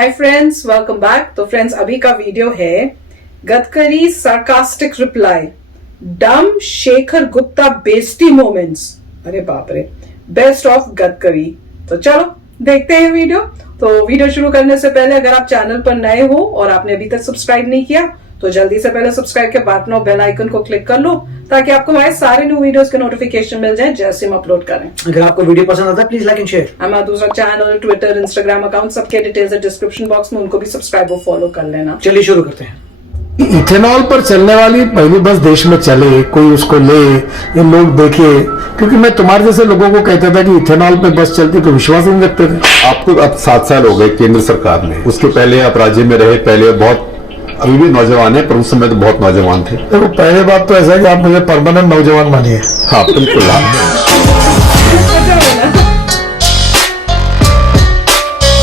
Hi friends, welcome back. तो friends, अभी का वीडियो है गडकरी सरकास्टिक रिप्लाई, डम शेखर गुप्ता बेस्टी मोमेंट्स। अरे बाप रे, बेस्ट ऑफ गडकरी। तो चलो देखते हैं वीडियो। तो वीडियो शुरू करने से पहले अगर आप चैनल पर नए हो और आपने अभी तक सब्सक्राइब नहीं किया तो जल्दी से पहले सब्सक्राइब के बाद में बेल आइकन को क्लिक कर लो ताकि आपको हमारे सारे न्यू वीडियोस के नोटिफिकेशन मिल जाए जैसे हम अपलोड करें। अगर आपको वीडियो पसंद आता है प्लीज लाइक एंड शेयर। हमारा दूसरा चैनल, ट्विटर, इंस्टाग्राम अकाउंट सबके डिटेल्स है डिस्क्रिप्शन बॉक्स में, उनको भी सब्सक्राइब और फॉलो कर लेना। चलिए शुरू करते हैं। इथेनॉल पर चलने वाली पहली बस देश में चले, कोई उसको ले, ये लोग देखे। क्योंकि मैं तुम्हारे जैसे लोगों को कहता था कि इथेनॉल पे बस चलती तो विश्वास नहीं रखते थे। आपको अब 7 साल हो गए केंद्र सरकार में, उसके पहले आप राज्य में रहे, पहले बहुत अभी भी नौजवान है पर उस समय तो बहुत नौजवान थे। देखो, पहले बात तो ऐसा है कि आप मुझे परमानेंट नौजवान मानिए। हाँ बिल्कुल।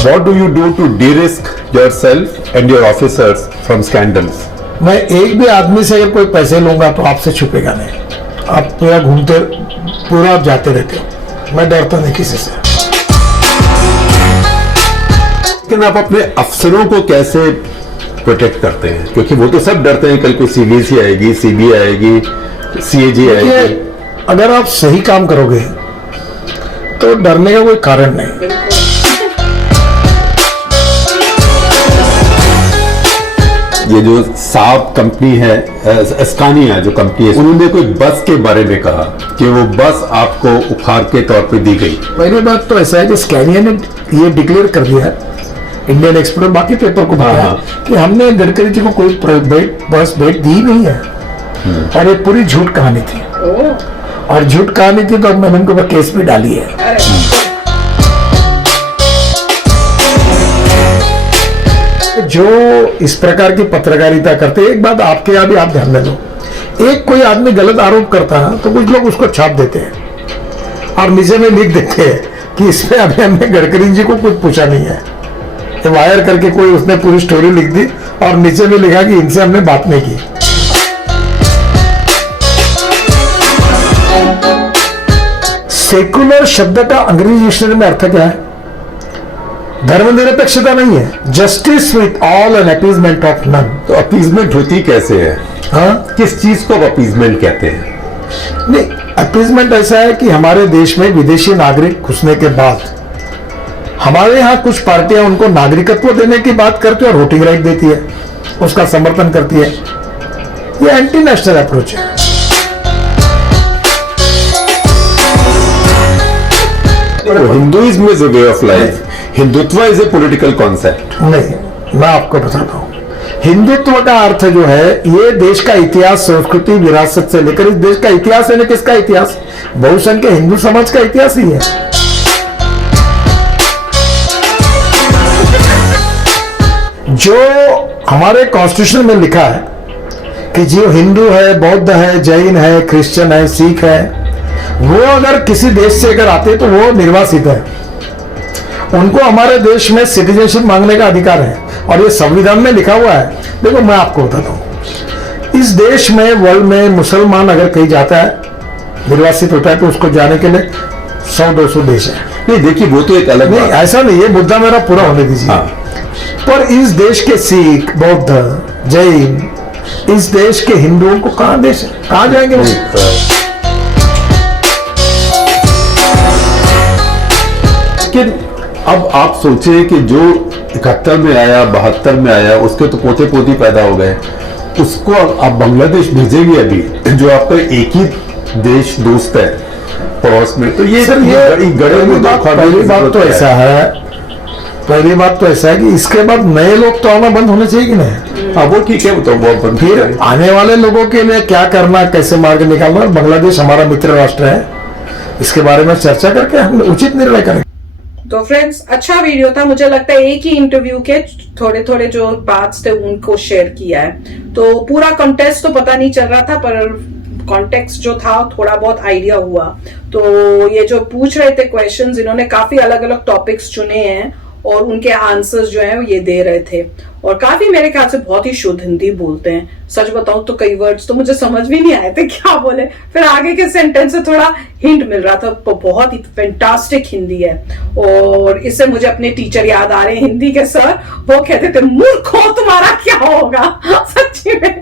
What do you do to de-risk yourself and your officers from scandals? मैं एक भी आदमी से अगर कोई पैसे लूंगा तो आपसे छुपेगा नहीं। आप पूरा घूमते पूरा आप जाते रहते हो, मैं डरता नहीं किसी से। लेकिन आप अपने अफसरों को कैसे प्रोटेक्ट करते हैं? क्योंकि वो तो सब डरते हैं कल को सीबीसी आएगी, सीबीआई आएगी, सीएजी आएगी। अगर आप सही काम करोगे तो डरने का कोई कारण नहीं। ये जो साफ कंपनी है, स्कानिया जो कंपनी है, उन्होंने कोई बस के बारे में कहा कि वो बस आपको उपहार के तौर पे दी गई। पहली बात तो ऐसा है कि स्कैनिया ने ये डिक्लेयर कर दिया है, इंडियन एक्सप्रेस बाकी पेपर को बताया कि हमने गडकरी जी को कोई बस भेंट दी नहीं है। और ये पूरी झूठ कहानी थी, और झूठ कहानी थी तो मैंने उनके ऊपर केस भी डाली है। जो इस प्रकार की पत्रकारिता करते, एक बात आपके यहाँ भी आप ध्यान में लो, एक कोई आदमी गलत आरोप करता है तो कुछ लोग उसको छाप देते हैं और नीचे में लिख देते हैं कि इसमें अभी हमने गडकरी जी को कुछ पूछा नहीं है। वायर करके कोई उसने पूरी स्टोरी लिख दी और नीचे में लिखा कि इनसे हमने बात नहीं की। सेकुलर शब्द का अंग्रेजी डिक्शनरी में अर्थ क्या है? धर्मनिरपेक्षता नहीं है, justice with all and appeasement of none. तो अपीजमेंट होती कैसे है? हाँ, किस चीज को अपीजमेंट कहते हैं? नहीं, अपीजमेंट ऐसा है कि हमारे देश में विदेशी नागरिक घुसने के बाद हमारे यहाँ कुछ पार्टियां उनको नागरिकत्व देने की बात करती है और वोटिंग राइट देती है, उसका समर्थन करती है। ये एंटी नेशनल अप्रोच है। Hinduism is a way of life, Hindutva is a political concept. नहीं, मैं आपको बताता हूँ, हिंदुत्व का अर्थ जो है ये देश का इतिहास, संस्कृति, विरासत से लेकर इस देश का इतिहास है। किसका इतिहास? बहुसंख्यक हिंदू समाज का इतिहास ही है। जो हमारे कॉन्स्टिट्यूशन में लिखा है कि जो हिंदू है, बौद्ध है, जैन है, क्रिश्चियन है, सिख है, वो अगर किसी देश से अगर आते तो वो निर्वासित है, उनको हमारे देश में सिटीजनशिप मांगने का अधिकार है और ये संविधान में लिखा हुआ है। देखो, मैं आपको बताता हूँ, इस देश में, वर्ल्ड में मुसलमान अगर कहीं जाता है, निर्वासित होता है, तो उसको जाने के लिए 100-200 देश है। नहीं देखिए, वो तो एक अलग नहीं, ऐसा नहीं है, मुद्दा मेरा पूरा होने दीजिए। पर इस देश के सिख, बौद्ध, जैन, इस देश के हिंदुओं को कहां देश है, कहां जाएंगे वो? लेकिन अब आप सोचिए कि जो 71 में आया, 72 में आया, उसके तो पोते पोती पैदा हो गए, उसको आप बांग्लादेश भेजेंगे अभी, जो आपका एक ही देश दोस्त है पड़ोस में, तो ये सर, ये पहली बात तो ऐसा है कि इसके बाद नए लोग तो आना बंद होने चाहिए कि नहीं? हाँ वो ठीक है, वो तो बहुत बंद। फिर आने वाले लोगों के लिए क्या करना, कैसे मार्ग निकालना। बांग्लादेश हमारा मित्र राष्ट्र है, इसके बारे में चर्चा करके हम उचित निर्णय करें। तो फ्रेंड्स, अच्छा वीडियो था। मुझे लगता है एक ही इंटरव्यू के थोड़े थोड़े जो पार्ट्स थे उनको शेयर किया है, तो पूरा कॉन्टेक्स्ट तो पता नहीं चल रहा था, पर कॉन्टेक्स्ट जो था थोड़ा बहुत आइडिया हुआ। तो ये जो पूछ रहे थे क्वेश्चंस, इन्होंने काफी अलग अलग टॉपिक्स चुने हैं और उनके आंसर्स जो हैं ये दे रहे थे। और काफी मेरे ख्याल से बहुत ही शुद्ध हिंदी बोलते हैं। सच बताऊं तो कई वर्ड्स तो मुझे समझ भी नहीं आए थे क्या बोले, फिर आगे के सेंटेंस से थोड़ा हिंट मिल रहा था। तो बहुत ही फैंटास्टिक हिंदी है। और इससे मुझे अपने टीचर याद आ रहे हैं हिंदी के सर, वो कहते थे मूर्खो तुम्हारा क्या होगा सच्ची में।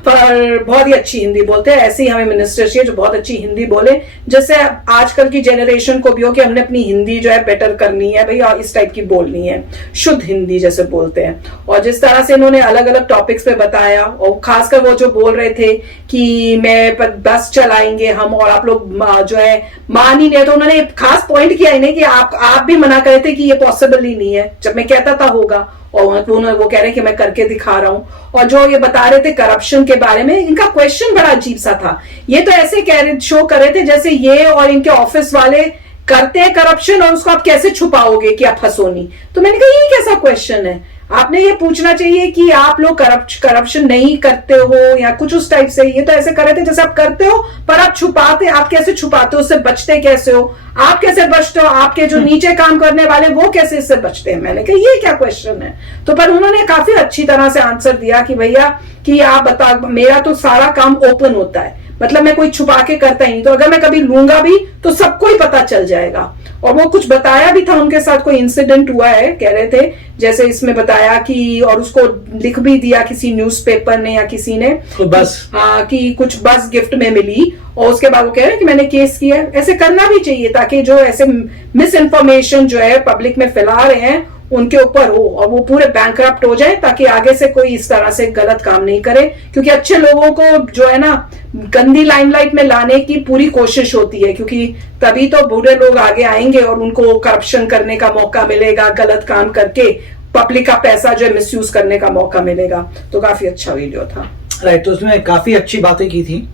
पर बहुत ही अच्छी हिंदी बोलते हैं। ऐसे ही हमें मिनिस्टर चाहिए जो बहुत अच्छी हिंदी बोले, जैसे आजकल की जनरेशन को भी हो कि हमने अपनी हिंदी जो है बेटर करनी है भाई, और इस टाइप की बोलनी है, शुद्ध हिंदी जैसे बोलते हैं। और जिस तरह से इन्होंने अलग अलग टॉपिक्स पे बताया, और खासकर वो जो बोल रहे थे कि मैं बस चलाएंगे हम और आप लोग जो है मान ही नहीं, तो उन्होंने खास पॉइंट किया इन्हें कि आप भी मना करे थे कि ये पॉसिबल ही नहीं है, जब मैं कहता था होगा, और वो कह रहे हैं कि मैं करके दिखा रहा हूं। और जो ये बता रहे थे करप्शन के बारे में, इनका क्वेश्चन बड़ा अजीब सा था। ये तो ऐसे शो कर रहे थे जैसे ये और इनके ऑफिस वाले करते हैं करप्शन और उसको आप कैसे छुपाओगे कि आप फंसो नहीं। तो मैंने कहा ये कैसा क्वेश्चन है, आपने ये पूछना चाहिए कि आप लोग करप्शन नहीं करते हो या कुछ उस टाइप से। ये तो ऐसे कर रहे थे जैसे आप करते हो पर आप छुपाते, आप कैसे छुपाते हो, उससे बचते कैसे हो, आप कैसे बचते हो, आपके जो नीचे काम करने वाले वो कैसे इससे बचते हैं। मैंने कहा ये क्या क्वेश्चन है। तो पर उन्होंने काफी अच्छी तरह से आंसर दिया कि भैया कि आप बता, मेरा तो सारा काम ओपन होता है, मतलब मैं कोई छुपा के करता ही नहीं, तो अगर मैं कभी लूंगा भी तो सबको ही पता चल जाएगा। और वो कुछ बताया भी था, उनके साथ कोई इंसिडेंट हुआ है कह रहे थे, जैसे इसमें बताया कि, और उसको लिख भी दिया किसी न्यूज़पेपर ने या किसी ने, तो बस कि कुछ बस गिफ्ट में मिली, और उसके बाद वो कह रहे हैं कि मैंने केस किया। ऐसे करना भी चाहिए ताकि जो ऐसे मिस इन्फॉर्मेशन जो है पब्लिक में फैला रहे हैं उनके ऊपर हो और वो पूरे बैंकरप्ट हो जाए, ताकि आगे से कोई इस तरह से गलत काम नहीं करे। क्योंकि अच्छे लोगों को जो है ना गंदी लाइमलाइट में लाने की पूरी कोशिश होती है, क्योंकि तभी तो बुरे लोग आगे आएंगे और उनको करप्शन करने का मौका मिलेगा, गलत काम करके पब्लिक का पैसा जो है मिसयूज करने का मौका मिलेगा। तो काफी अच्छा वीडियो था। राइट, तो उसमें काफी अच्छी बातें की थी,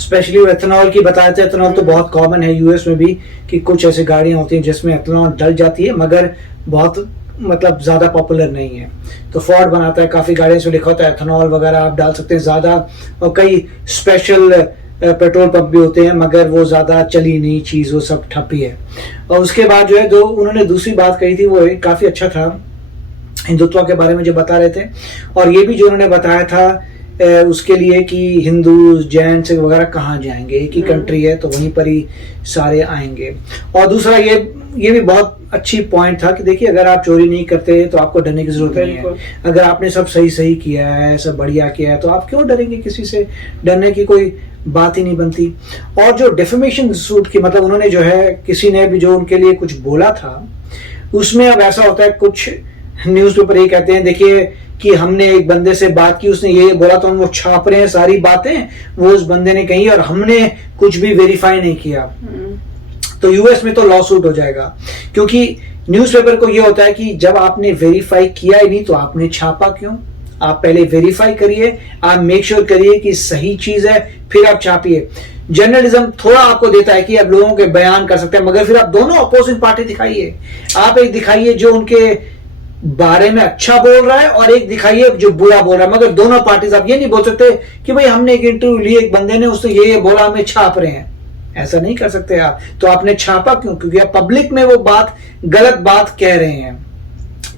स्पेशली एथेनॉल की बताए थे। एथेनॉल तो बहुत कॉमन है यूएस में भी कि कुछ ऐसी गाड़ियां होती हैं जिसमें एथेनॉल डल जाती है, मगर बहुत मतलब ज्यादा पॉपुलर नहीं है। तो फोर्ड बनाता है, काफी गाड़ियों से लिखा होता है एथेनॉल वगैरह आप डाल सकते हैं ज्यादा, और कई स्पेशल पेट्रोल पंप भी होते हैं, मगर वो ज्यादा चली नहीं चीज, वो सब ठप ही है। और उसके बाद जो है दो उन्होंने दूसरी बात कही थी, वो काफी अच्छा था, हिंदुत्व के बारे में जो बता रहे थे। और ये भी जो उन्होंने बताया था उसके लिए कि हिंदू जैन से वगैरह कहाँ जाएंगे, एक ही कंट्री है तो वहीं पर ही सारे आएंगे। और दूसरा ये भी बहुत अच्छी पॉइंट था कि देखिए अगर आप चोरी नहीं करते तो आपको डरने की जरूरत नहीं है। अगर आपने सब सही किया है, सब बढ़िया किया है, तो आप क्यों डरेंगे, किसी से डरने की कोई बात ही नहीं बनती। और जो डिफेमेशन सूट की, मतलब उन्होंने जो है किसी ने भी जो उनके लिए कुछ बोला था, उसमें अब ऐसा होता है कुछ न्यूज़पेपर ये कहते हैं देखिए कि हमने एक बंदे से बात की, उसने ये बोला, तो हम वो छाप रहे हैं सारी बातें वो उस बंदे ने कही और हमने कुछ भी वेरीफाई नहीं किया। तो यूएस में तो लॉ सूट हो जाएगा, क्योंकि न्यूज़पेपर को ये होता है कि जब आपने वेरीफाई किया ही नहीं तो आपने छापा क्यों। आप पहले वेरीफाई करिए, आप मेक श्योर करिए कि सही चीज है, फिर आप छापिए। जर्नलिज्म थोड़ा आपको देता है कि आप लोगों के बयान कर सकते हैं, मगर फिर आप दोनों अपोजिंग पार्टी दिखाइए। आप एक दिखाइए जो उनके बारे में अच्छा बोल रहा है और एक दिखाइए जो बुरा बोल रहा है, मगर दोनों पार्टीज। आप ये नहीं बोल सकते कि भाई हमने एक इंटरव्यू ली एक बंदे ने, उसने ये बोला, हमें छाप रहे हैं। ऐसा नहीं कर सकते आप। तो आपने छापा क्यों? क्योंकि आप पब्लिक में वो बात गलत बात कह रहे हैं।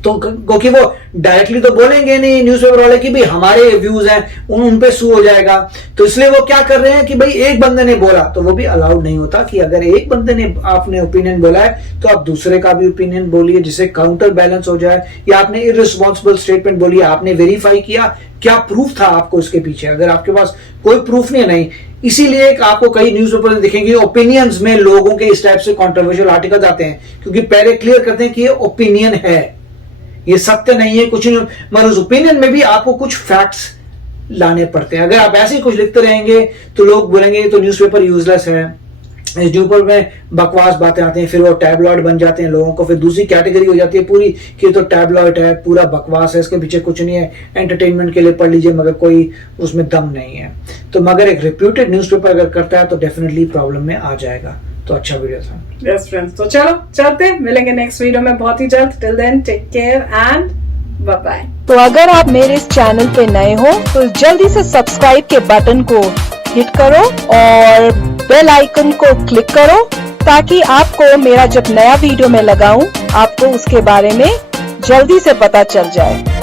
तो क्योंकि वो डायरेक्टली तो बोलेंगे नहीं न्यूज़पेपर वाले कि भाई हमारे व्यूज हैं, उन पे सू हो जाएगा। तो इसलिए वो क्या कर रहे हैं कि भाई एक बंदे ने बोला, तो वो भी अलाउड नहीं होता कि अगर एक बंदे ने आपने ओपिनियन बोला है तो आप दूसरे का भी ओपिनियन बोलिए, जिससे काउंटर बैलेंस हो जाए। या आपने इररिस्पॉन्सिबल स्टेटमेंट बोली, आपने वेरीफाई किया, क्या प्रूफ था आपको इसके पीछे? अगर आपके पास कोई प्रूफ नहीं, इसीलिए आपको कई न्यूज़पेपर दिखेंगे ओपिनियंस में लोगों के इस टाइप से कंट्रोवर्शियल आर्टिकल आते हैं, क्योंकि पहले क्लियर करते हैं कि ये ओपिनियन है, ये सत्य नहीं है, कुछ नहीं। मगर उस ओपिनियन में भी आपको कुछ फैक्ट्स लाने पड़ते हैं। अगर आप ऐसे ही कुछ लिखते रहेंगे तो लोग बोलेंगे तो न्यूज़पेपर यूजलेस है, इस न्यूज़पेपर में बकवास बातें आती हैं, फिर वो टैबलॉइड बन जाते हैं लोगों को, फिर दूसरी कैटेगरी हो जाती है पूरी कि तो टैबलॉइड है, पूरा बकवास है, इसके पीछे कुछ नहीं है, एंटरटेनमेंट के लिए पढ़ लीजिए, मगर कोई उसमें दम नहीं है। तो मगर एक रिप्यूटेड न्यूज़पेपर अगर करता है तो डेफिनेटली प्रॉब्लम में आ जाएगा। तो अच्छा वीडियो था। यस फ्रेंड्स, तो चलो चलते, मिलेंगे नेक्स्ट वीडियो में बहुत ही जल्द। Till then take care and bye bye. तो अगर आप मेरे इस चैनल पे नए हो तो जल्दी से सब्सक्राइब के बटन को हिट करो और बेल आइकन को क्लिक करो, ताकि आपको मेरा जब नया वीडियो मैं लगाऊं आपको उसके बारे में जल्दी से पता चल जाए।